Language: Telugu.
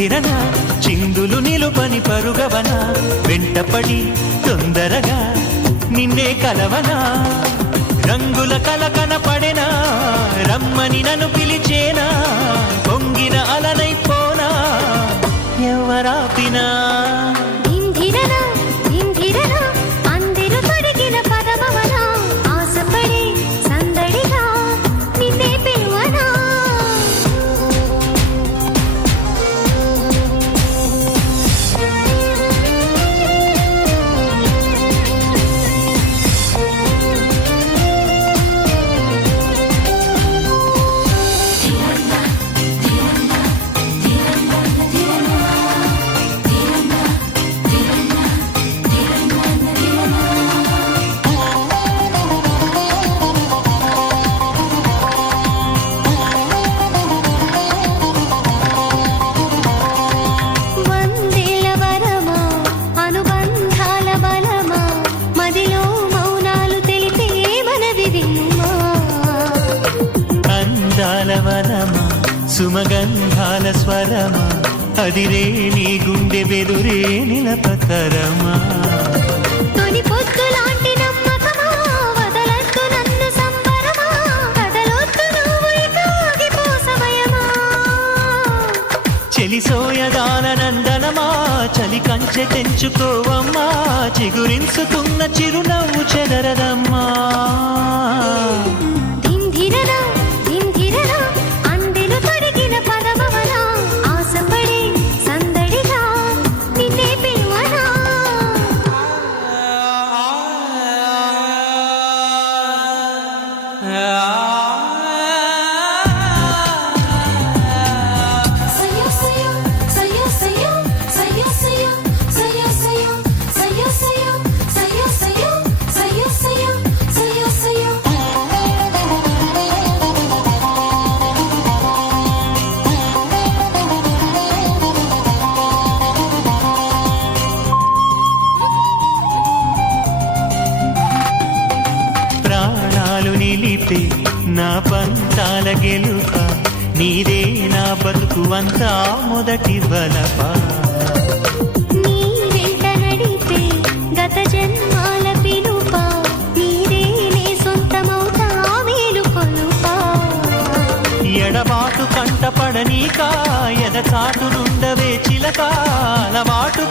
ధింధిరన చిందులు నిలుపని పరుగవన వెంటపడి తొందరగా నిన్నే కలవనా రంగుల కలకన పడెనా రమ్మని నన్ను పిలిచేనా పొంగిన అలనైపోనా ఎవరాపినా సుమగంధాల స్వరమా అదిరే నీ గుండె బెదురే నిలపతరమా తొలి పొద్దులాంటి నమ్మకమా వదలొద్దు నన్ను సంబరమా కదలొద్దు నువ్వు ఇక ఆగిపో సమయమా చెలిసోయగాల నందనమా చలి కంచె తెంచుకోవమ్మా చిగురించుకున్న చిరునవ్వు చెదరదమ్మా నిలిపే నా పంతాల గెలుప నీదే నా బతుకు అంతా మొదటి బలప నీ వెంట నడిపే గత జన్మాల పిలుప నీదే నే సొంతమవుతా మేలు కొలుప ఎడబాటు కంట పడనీక ఎదచాటు నుండవే చిలక అలవాటు